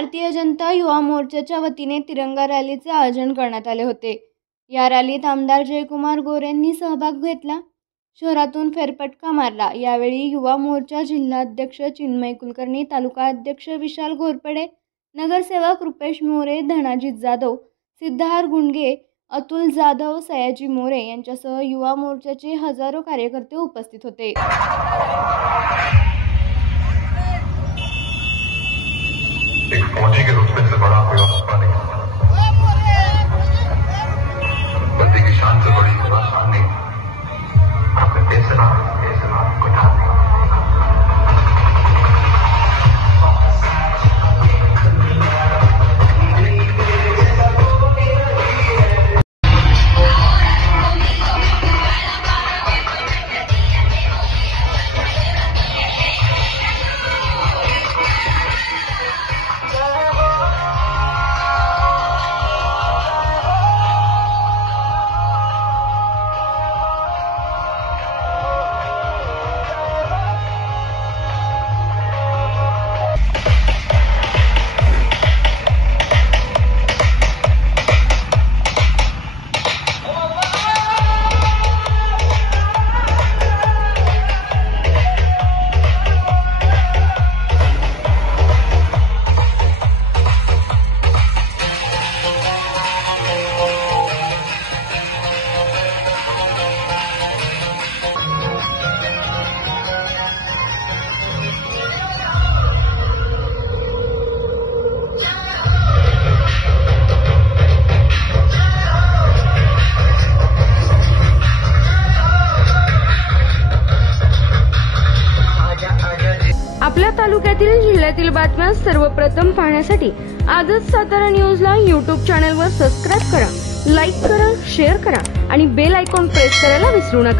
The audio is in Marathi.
भारतीय जनता युवा मोर्चाच्या वतीने तिरंगा रॅलीचे आयोजन करण्यात आले होते। या रॅलीत आमदार जयकुमार गोरेंनी सहभाग घेतला। शहरातून फेरफटका मारला। यावेळी युवा मोर्चा जिल्हाध्यक्ष चिन्मय कुलकर्णी, तालुका अध्यक्ष विशाल घोरपडे, नगरसेवक रुपेश मोरे, धनाजी जाधव, सिद्धार्थ गुंडगे, अतुल जाधव, सयाजी मोरे यांच्यासह युवा मोर्चाचे हजारो कार्यकर्ते उपस्थित होते। एक फौजी के रुतबे से बड़ा कोई वफा नहीं, बंदी की शान से बड़ी शान नहीं। आपने फैसला उठा दिया। आपल्या तालुक्यातील जिल्ह्यातील बातम्या सर्वप्रथम पाहण्यासाठी आजच सातारा न्यूजला YouTube चॅनलवर सबस्क्राइब करा, लाईक करा, शेअर करा आणि बेल आयकॉन प्रेस करायला विसरू नका।